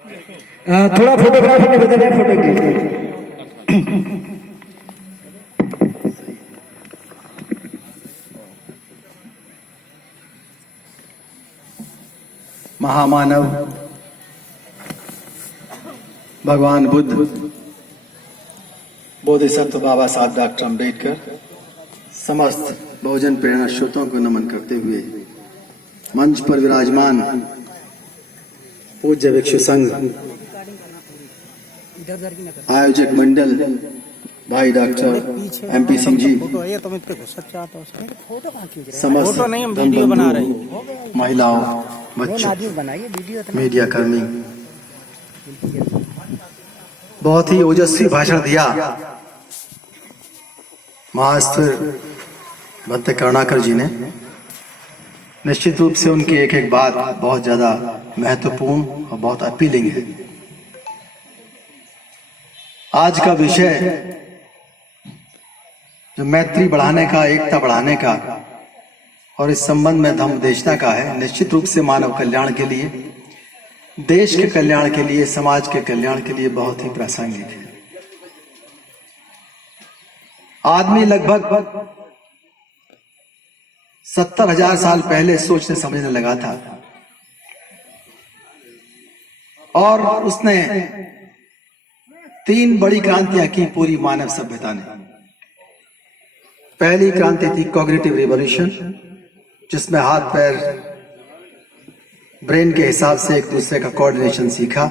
थोड़ा फोटोग्राफर ने बताया फोटो की। महामानव भगवान बुद्ध, बोधिसत्व बाबा साहब डॉक्टर अंबेडकर, समस्त बहुजन प्रेरणा स्रोतों को नमन करते हुए मंच पर विराजमान पूज्य भिक्षु संघ आयोजक मंडल भाई डॉक्टर MP सिंह जी, समस्त धर्मबंधु, महिलाओं, बच्चों, मीडिया कर्मी, बहुत ही ओजस्वी भाषण दिया महास्थिर भक्त करुणाकर जी ने। निश्चित रूप से उनकी एक एक बात बहुत ज्यादा महत्वपूर्ण और बहुत अपीलिंग है। आज का विषय जो मैत्री बढ़ाने का, एकता बढ़ाने का और इस संबंध में धम्म देशना का है, निश्चित रूप से मानव कल्याण के लिए, देश के कल्याण के लिए, समाज के कल्याण के लिए बहुत ही प्रासंगिक है। आदमी लगभग 70,000 साल पहले सोचने समझने लगा था और उसने 3 बड़ी क्रांतियां की पूरी मानव सभ्यता ने। पहली क्रांति थी कॉग्निटिव रिवॉल्यूशन, जिसमें हाथ पैर ब्रेन के हिसाब से एक दूसरे का कोऑर्डिनेशन सीखा।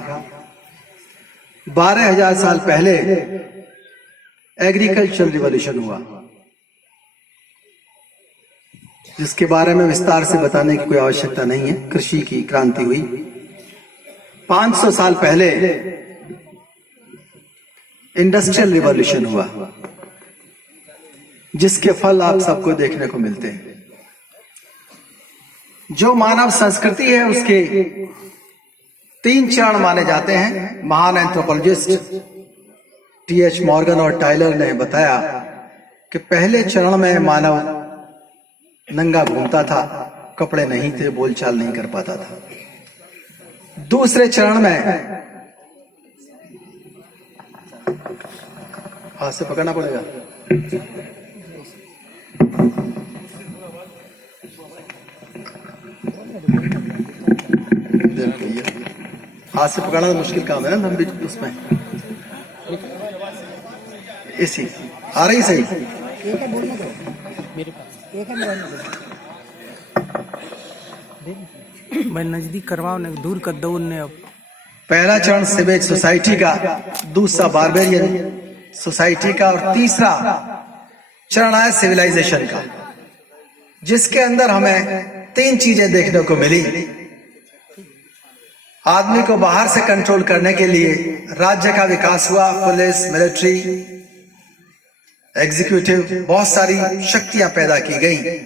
12,000 साल पहले एग्रीकल्चरल रिवॉल्यूशन हुआ, जिसके बारे में विस्तार से बताने की कोई आवश्यकता नहीं है। कृषि की क्रांति हुई। 500 साल पहले इंडस्ट्रियल रिवॉल्यूशन हुआ, जिसके फल आप सबको देखने को मिलते हैं। जो मानव संस्कृति है उसके 3 चरण माने जाते हैं। महान एंथ्रोपोलॉजिस्ट TH मॉर्गन और टाइलर ने बताया कि पहले चरण में मानव नंगा घूमता था, कपड़े नहीं थे, बोलचाल नहीं कर पाता था। दूसरे चरण में हाथ से पकड़ना पड़ेगा। हाथ से पकड़ना तो मुश्किल काम है ना, हम भी उसमें इसी आ रही सही। भाई नजदीक करवाओ ने, दूर कर दो उनने। अब पहला चरण सिवेज सोसाइटी का, दूसरा बारबेरियन सोसाइटी का और तीसरा चरण है सिविलाइजेशन का, जिसके अंदर हमें 3 चीजें देखने को मिली। आदमी को बाहर से कंट्रोल करने के लिए राज्य का विकास हुआ, पुलिस, मिलिट्री, एग्जीक्यूटिव, बहुत सारी शक्तियां पैदा की गई।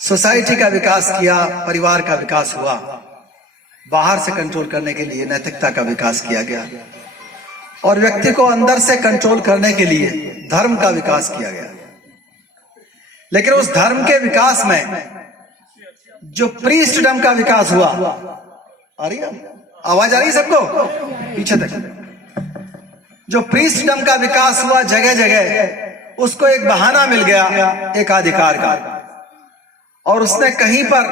सोसाइटी का विकास किया, परिवार का विकास हुआ। बाहर से कंट्रोल करने के लिए नैतिकता का विकास किया गया और व्यक्ति को अंदर से कंट्रोल करने के लिए धर्म का विकास किया गया। लेकिन उस धर्म के विकास में जो प्रीस्टडम का विकास हुआ, आ रही है आवाज, आ रही है सबको पीछे तक, जो प्रीस्टडम का विकास हुआ जगह जगह, उसको एक बहाना मिल गया एकाधिकार का, और उसने कहीं पर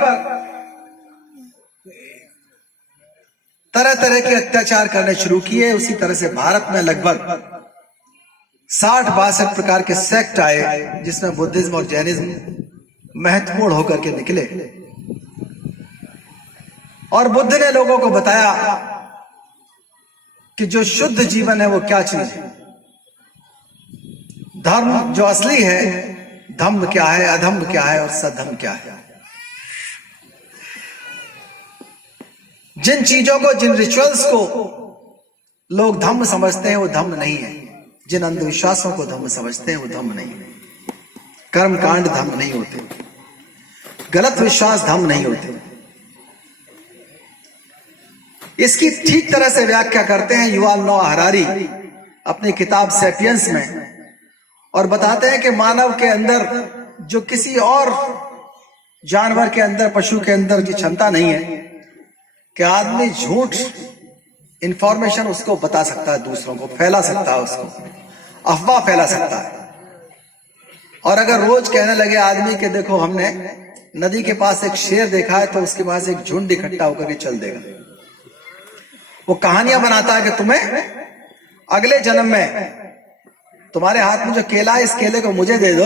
तरह तरह के अत्याचार करने शुरू किए। उसी तरह से भारत में लगभग 60-62 प्रकार के सेक्ट आए, जिसमें बुद्धिज्म और जैनिज्म महत्वपूर्ण होकर के निकले। और बुद्ध ने लोगों को बताया कि जो शुद्ध जीवन है वो क्या चीज है। धर्म जो असली है, धम्म क्या है, अधम्म क्या है और सधम्म क्या है। जिन चीजों को, जिन रिचुअल्स को लोग धम्म समझते हैं वो धम्म नहीं है। जिन अंधविश्वासों को धम्म समझते हैं वो धम्म नहीं है। कर्म कांड धम्म नहीं होते, गलत विश्वास धम्म नहीं होते। इसकी ठीक तरह से व्याख्या करते हैं युval नोआ हरारी अपनी किताब सैपियंस में, और बताते हैं कि मानव के अंदर जो किसी और जानवर के अंदर, पशु के अंदर की क्षमता नहीं है, कि आदमी झूठ इंफॉर्मेशन उसको बता सकता है, दूसरों को फैला सकता है, उसको अफवाह फैला सकता है। और अगर रोज कहने लगे आदमी के देखो हमने नदी के पास एक शेर देखा है, तो उसके पास एक झुंड इकट्ठा होकर के चल देगा। वो कहानियां बनाता है कि तुम्हें अगले जन्म में तुम्हारे हाथ में जो केला है, इस केले को मुझे दे दो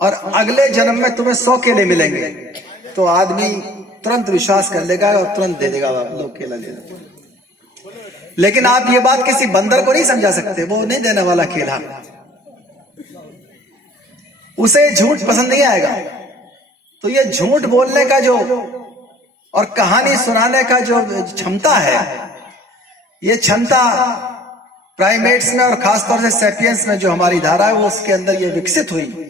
और अगले जन्म में तुम्हें 100 केले मिलेंगे। तो आदमी तुरंत विश्वास कर लेगा और तुरंत दे देगा, लो केला ले लो। लेकिन आप ये बात किसी बंदर को नहीं समझा सकते, वो नहीं देने वाला केला, उसे झूठ पसंद नहीं आएगा। तो ये झूठ बोलने का जो और कहानी सुनाने का जो क्षमता है, ये क्षमता प्राइमेट्स में और खासतौर से सेपियंस में जो हमारी धारा है, वो उसके अंदर ये विकसित हुई।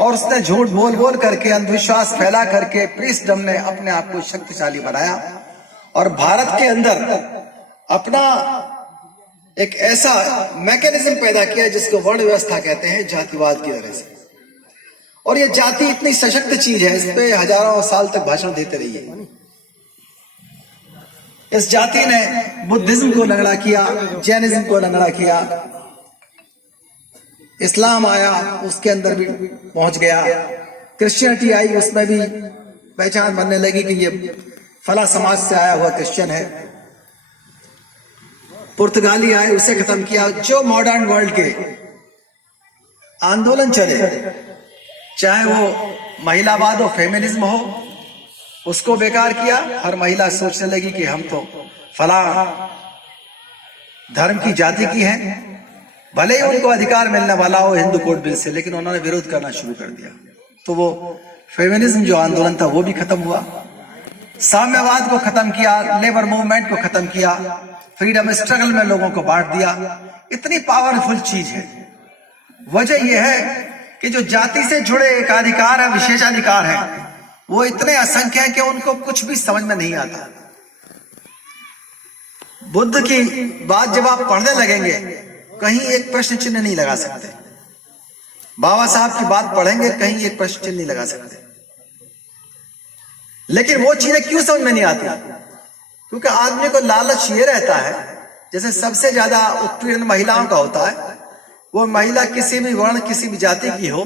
और उसने झूठ बोल बोल करके, अंधविश्वास फैला करके प्रीस्टडम ने अपने आप को शक्तिशाली बनाया और भारत के अंदर अपना एक ऐसा मैकेनिज्म पैदा किया जिसको वर्ण व्यवस्था कहते हैं, जातिवाद की तरह से। और ये जाति इतनी सशक्त चीज है, इस पे हजारों साल तक भाषण देते रहिए। इस जाति ने बुद्धिज्म को लंगड़ा किया, जैनिज्म को लंगड़ा किया, इस्लाम आया उसके अंदर भी पहुंच गया, क्रिश्चियनिटी आई उसमें भी पहचान बनने लगी कि ये फला समाज से आया हुआ क्रिश्चियन है। पुर्तगाली आए, उसे खत्म किया। जो मॉडर्न वर्ल्ड के आंदोलन चले, चाहे वो महिलावाद और फेमिनिज्म हो, उसको बेकार किया। हर महिला सोचने लगी कि हम तो फला धर्म की जाति की हैं, भले ही उनको अधिकार मिलने वाला हो हिंदू कोड बिल से, लेकिन उन्होंने विरोध करना शुरू कर दिया। तो वो फेमिनिज्म जो आंदोलन था वो भी खत्म हुआ। साम्यवाद को खत्म किया, लेबर मूवमेंट को खत्म किया, फ्रीडम स्ट्रगल में लोगों को बांट दिया। इतनी पावरफुल चीज है। वजह यह है कि जो जाति से जुड़े एकाधिकार है, विशेषाधिकार है, वो इतने असंख्य हैं कि उनको कुछ भी समझ में नहीं आता। बुद्ध की बात जब आप पढ़ने लगेंगे, कहीं एक प्रश्न चिन्ह नहीं लगा सकते। बाबा साहब की बात पढ़ेंगे, कहीं एक प्रश्न चिन्ह नहीं लगा सकते। लेकिन वो चीजें क्यों समझ में नहीं आती? क्योंकि आदमी को लालच ये रहता है, जैसे सबसे ज्यादा उत्पीड़न महिलाओं का होता है। वो महिला किसी भी वर्ण, किसी भी जाति की हो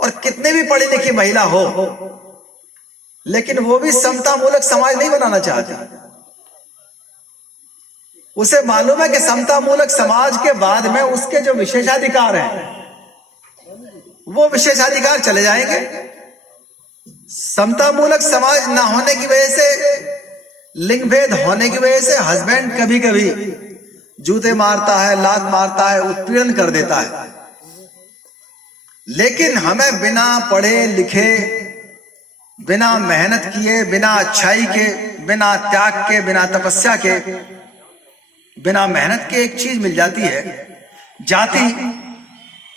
और कितनी भी पढ़ी लिखी महिला हो, लेकिन वो भी समता मूलक समाज नहीं बनाना चाहती। उसे मालूम है कि समता मूलक समाज के बाद में उसके जो विशेषाधिकार हैं, वो विशेषाधिकार चले जाएंगे। समता मूलक समाज ना होने की वजह से, लिंग भेद होने की वजह से हस्बैंड कभी कभी जूते मारता है, लात मारता है, उत्पीड़न कर देता है। लेकिन हमें बिना पढ़े लिखे, बिना मेहनत किए, बिना अच्छाई के, बिना त्याग के, बिना तपस्या के, बिना मेहनत के एक चीज मिल जाती है, जाति।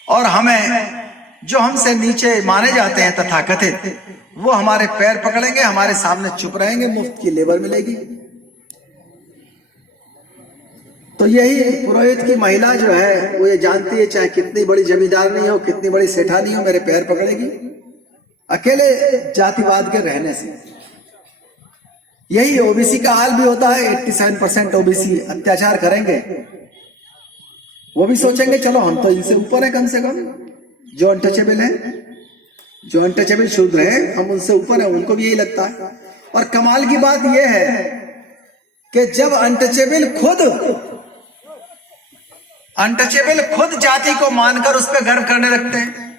और हमें जो हमसे नीचे माने जाते हैं तथाकथित, वो हमारे पैर पकड़ेंगे, हमारे सामने चुप रहेंगे, मुफ्त की लेबर मिलेगी। तो यही पुरोहित की महिला जो है, वो ये जानती है चाहे कितनी बड़ी जमींदार नहीं हो, कितनी बड़ी सेठानी हो, मेरे पैर पकड़ेगी अकेले जातिवाद के रहने से। यही ओबीसी का हाल भी होता है। 87% ओबीसी अत्याचार करेंगे, वो भी सोचेंगे चलो हम तो इनसे ऊपर है, कम से कम जो अनटचेबल है, जो अनटचेबल शूद्र हैं, हम उनसे ऊपर है, उनको भी यही लगता है। और कमाल की बात यह है कि जब अनटचेबल खुद जाति को मानकर उस पर गर्व करने लगते हैं,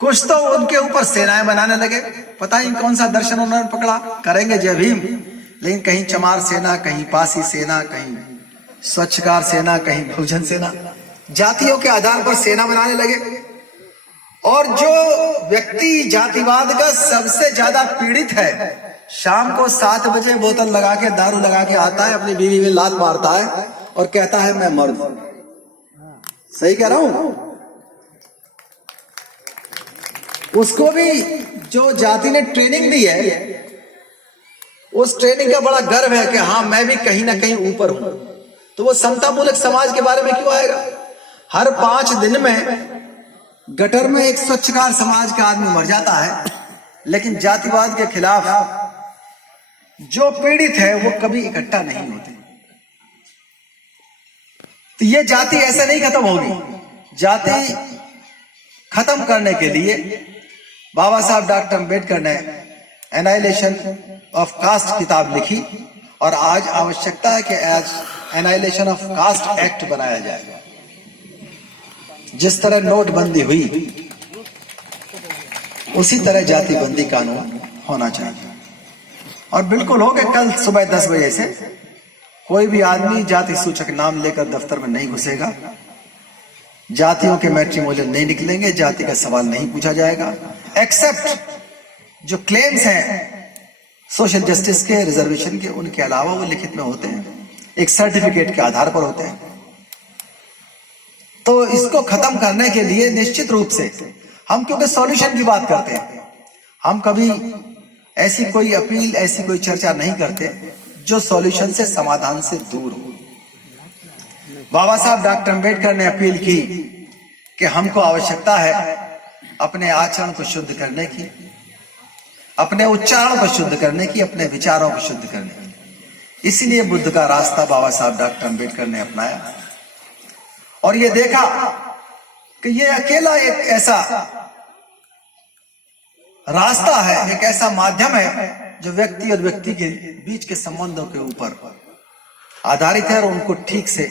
कुछ तो उनके ऊपर सेनाएं बनाने लगे। पता ही कौन सा दर्शन उन्होंने पकड़ा, करेंगे जय भीम, लेकिन कहीं चमार सेना, कहीं पासी सेना, कहीं स्वच्छकार सेना, कहीं बहुजन सेना, जातियों के आधार पर सेना बनाने लगे। और जो व्यक्ति जातिवाद का सबसे ज्यादा पीड़ित है, शाम को 7 बजे बोतल लगा के, दारू लगा के आता है, अपनी बीवी में लात मारता है और कहता है मैं मर्द हूं। सही कह रहा हूं? उसको भी जो जाति ने ट्रेनिंग दी है, उस ट्रेनिंग का बड़ा गर्व है कि हाँ मैं भी कहीं ना कहीं ऊपर हूं। तो वो समता मूलक समाज के बारे में क्यों आएगा? हर 5 दिन में गटर में एक स्वच्छकार समाज का आदमी मर जाता है, लेकिन जातिवाद के खिलाफ जो पीड़ित है वो कभी इकट्ठा नहीं होते। तो ये जाति ऐसे नहीं खत्म होगी। जाति खत्म करने के लिए बाबा साहब डॉक्टर अंबेडकर ने एनाइलेशन ऑफ कास्ट किताब लिखी और आज आवश्यकता है कि आज एनाइलेशन ऑफ कास्ट एक्ट बनाया जाए। जिस तरह नोटबंदी हुई उसी तरह जाति बंदी कानून होना चाहिए। और बिल्कुल हो कि कल सुबह 10 बजे से कोई भी आदमी जाति सूचक नाम लेकर दफ्तर में नहीं घुसेगा, जातियों के मैट्रिमोनियल नहीं निकलेंगे, जाति का सवाल नहीं पूछा जाएगा, एक्सेप्ट जो क्लेम्स हैं सोशल जस्टिस के, रिजर्वेशन के, उनके अलावा वो लिखित में होते हैं, एक सर्टिफिकेट के आधार पर होते हैं। तो इसको खत्म करने के लिए निश्चित रूप से हम, क्योंकि सॉल्यूशन की बात करते हैं, हम कभी ऐसी कोई अपील, ऐसी कोई चर्चा नहीं करते जो सॉल्यूशन से, समाधान से दूर हो। बाबा साहब डॉक्टर अंबेडकर ने अपील की कि हमको आवश्यकता है अपने आचरण को शुद्ध करने की, अपने उच्चारण को शुद्ध करने की, अपने विचारों को शुद्ध करने की। इसलिए बुद्ध का रास्ता बाबा साहब डॉक्टर अंबेडकर ने अपनाया और ये देखा कि ये अकेला एक ऐसा रास्ता है, एक ऐसा माध्यम है जो व्यक्ति और व्यक्ति के बीच के संबंधों के ऊपर आधारित है और उनको ठीक से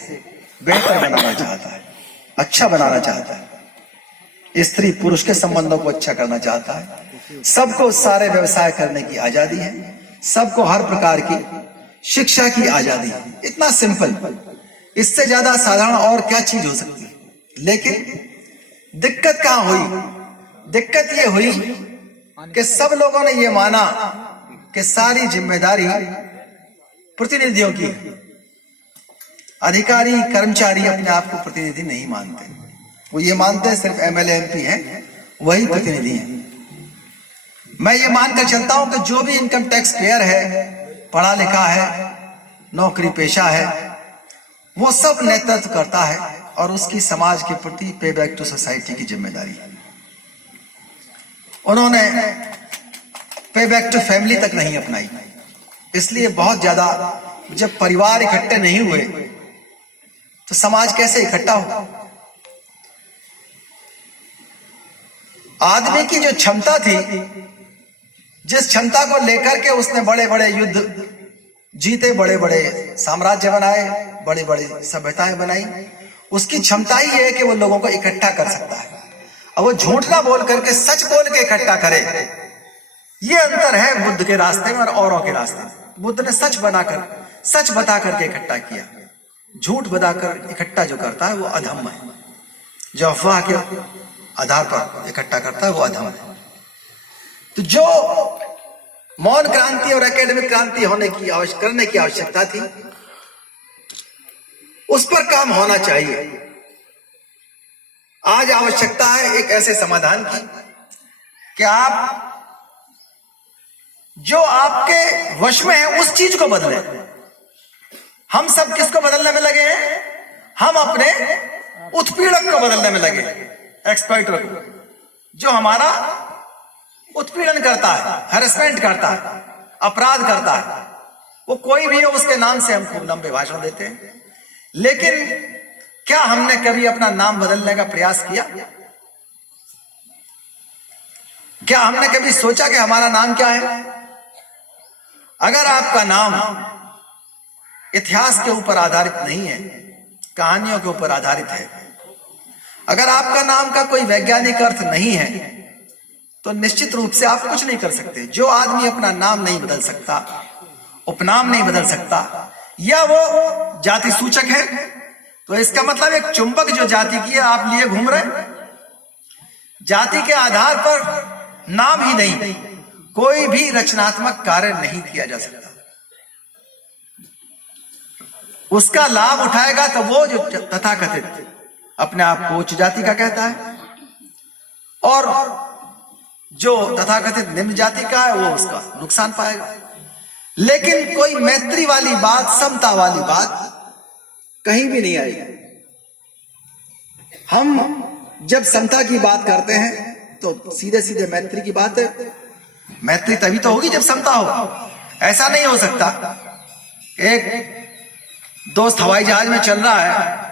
बेहतर बनाना चाहता है, अच्छा बनाना चाहता है। स्त्री पुरुष के संबंधों को अच्छा करना चाहता है। सबको सारे व्यवसाय करने की आजादी है, सबको हर प्रकार की शिक्षा की आजादी है। इतना सिंपल, इससे ज्यादा साधारण और क्या चीज हो सकती है। लेकिन दिक्कत कहां हुई? दिक्कत ये हुई कि सब लोगों ने ये माना कि सारी जिम्मेदारी प्रतिनिधियों की। अधिकारी कर्मचारी अपने आप को प्रतिनिधि नहीं मानते, वो ये मानते हैं सिर्फ एमएलए एमपी हैं वही प्रतिनिधि हैं। मैं ये मानकर चलता हूं कि जो भी इनकम टैक्स पेयर है, पढ़ा लिखा है, नौकरी पेशा है, वो सब नेतृत्व करता है और उसकी समाज के प्रति पे बैक टू सोसाइटी की जिम्मेदारी है। उन्होंने पे बैक टू फैमिली तक नहीं अपनाई। इसलिए बहुत ज्यादा जब परिवार इकट्ठे नहीं हुए तो समाज कैसे इकट्ठा हो? आदमी की जो क्षमता थी, जिस क्षमता को लेकर के उसने बड़े बड़े युद्ध जीते, बड़े बड़े साम्राज्य बनाए, बड़ी बड़ी सभ्यताएं बनाई, उसकी क्षमता ही है कि वो लोगों को इकट्ठा कर सकता है। अब वो झूठ ना बोल करके सच बोल के इकट्ठा करे। ये अंतर है बुद्ध के रास्ते में और औरों के रास्ते में। बुद्ध ने सच बता करके इकट्ठा किया। झूठ बताकर इकट्ठा जो करता है वो अधम है। जो अफवाह के आधार पर इकट्ठा करता है वो अधम है। तो जो मौन क्रांति और एकेडमिक क्रांति करने की आवश्यकता थी, उस पर काम होना चाहिए। आज आवश्यकता है एक ऐसे समाधान की कि आप जो आपके वश में है उस चीज को बदलें। हम सब किसको बदलने में लगे हैं? हम अपने उत्पीड़क को बदलने में लगे, एक्सप्लॉइटर को, जो हमारा उत्पीड़न करता है, हैरेसमेंट करता है, अपराध करता है। वो कोई भी हो, उसके नाम से हम खूब लंबे भाषण देते हैं। लेकिन क्या हमने कभी अपना नाम बदलने का प्रयास किया? क्या हमने कभी सोचा कि हमारा नाम क्या है? अगर आपका नाम इतिहास के ऊपर आधारित नहीं है, कहानियों के ऊपर आधारित है, अगर आपका नाम का कोई वैज्ञानिक अर्थ नहीं है, तो निश्चित रूप से आप कुछ नहीं कर सकते। जो आदमी अपना नाम नहीं बदल सकता, उपनाम नहीं बदल सकता, या वो जाति सूचक है, तो इसका मतलब एक चुंबक जो जाति की है आप लिए घूम रहे। जाति के आधार पर नाम ही नहीं, कोई भी रचनात्मक कार्य नहीं किया जा सकता। उसका लाभ उठाएगा तो वो जो तथाकथित अपने आप को उच्च जाति का कहता है, और जो तथाकथित निम्न जाति का है वो उसका नुकसान पाएगा। लेकिन कोई मैत्री वाली बात, समता वाली बात कहीं भी नहीं आई। हम जब समता की बात करते हैं तो सीधे सीधे मैत्री की बात है। मैत्री तभी तो होगी जब समता हो। ऐसा नहीं हो सकता। एक दोस्त हवाई जहाज में चल रहा है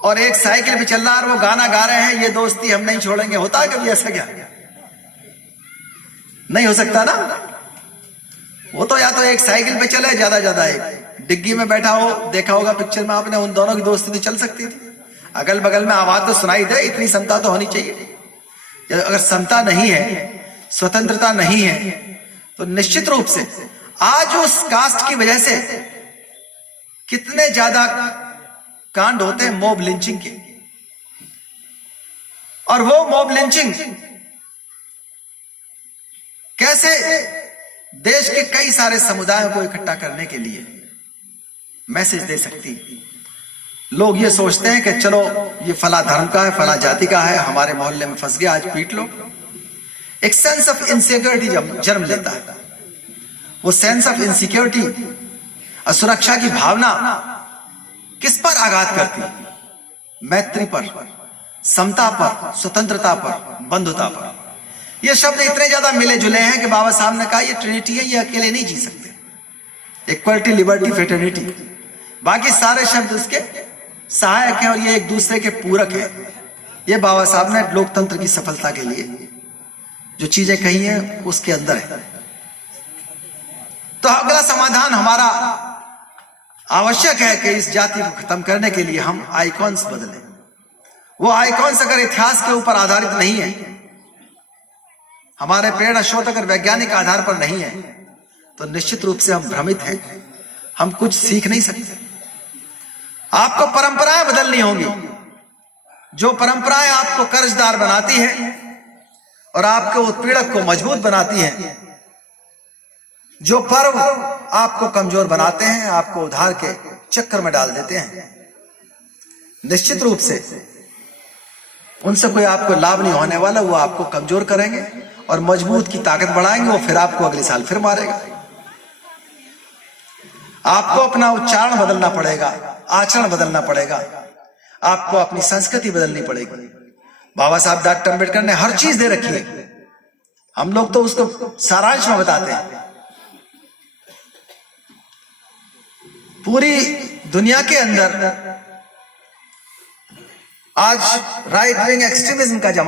और एक साइकिल पे चल रहा है और वो गाना गा रहे हैं, ये दोस्ती हम नहीं छोड़ेंगे। होता है कभी ऐसा? क्या नहीं हो सकता ना। वो तो या तो एक साइकिल पे चले, ज्यादा एक डिग्गी में बैठा हो। देखा होगा पिक्चर में आपने, उन दोनों की दोस्ती तो चल सकती थी। अगल बगल में आवाज तो सुनाई दे, इतनी समता तो होनी चाहिए। अगर समता नहीं है, स्वतंत्रता नहीं है, तो निश्चित रूप से आज उस कास्ट की वजह से कितने ज्यादा कांड होते हैं मॉब लिंचिंग के। और वो मॉब लिंचिंग कैसे देश के कई सारे समुदायों को इकट्ठा करने के लिए मैसेज दे सकती। लोग ये सोचते हैं कि चलो ये फला धर्म का है, फला जाति का है, हमारे मोहल्ले में फंस गया, आज पीट लो। एक सेंस ऑफ इनसिक्योरिटी जब जन्म लेता है, वो सेंस ऑफ इनसिक्योरिटी, असुरक्षा की भावना किस पर आघात करती? मैत्री पर, समता पर, स्वतंत्रता पर, बंधुता पर। ये शब्द इतने ज्यादा मिले जुले हैं कि बाबा साहब ने कहा ये ट्रिनिटी है, ये अकेले नहीं जी सकते। इक्वलिटी, लिबर्टी, फ्रेटर्निटी, बाकी सारे शब्द उसके सहायक हैं और ये एक दूसरे के पूरक है। ये बाबा साहब ने लोकतंत्र की सफलता के लिए जो चीजें कही हैं उसके अंदर है। तो अगला समाधान हमारा आवश्यक है कि इस जाति को खत्म करने के लिए हम आइकॉन्स बदलें। वो आइकॉन्स अगर इतिहास के ऊपर आधारित नहीं है, हमारे प्रेरणा स्रोत अगर वैज्ञानिक आधार पर नहीं है, तो निश्चित रूप से हम भ्रमित हैं, हम कुछ सीख नहीं सकते। आपको परंपराएं बदलनी होंगी। जो परंपराएं आपको कर्जदार बनाती हैं और आपके उत्पीड़क को मजबूत बनाती हैं, जो पर्व आपको कमजोर बनाते हैं, आपको उधार के चक्कर में डाल देते हैं, निश्चित रूप से उनसे कोई आपको लाभ नहीं होने वाला। वो आपको कमजोर करेंगे और मजबूत की ताकत बढ़ाएंगे। वो फिर आपको अगले साल फिर मारेगा। आपको अपना उच्चारण बदलना पड़ेगा, आचरण बदलना पड़ेगा, आपको अपनी संस्कृति बदलनी पड़ेगी। बाबा साहब डॉक्टर अम्बेडकर ने हर चीज दे रखी है, हम लोग तो उसको सारांश में बताते हैं। पूरी दुनिया के अंदर आज राइट विंग एक्सट्रीमिज्म का जमाना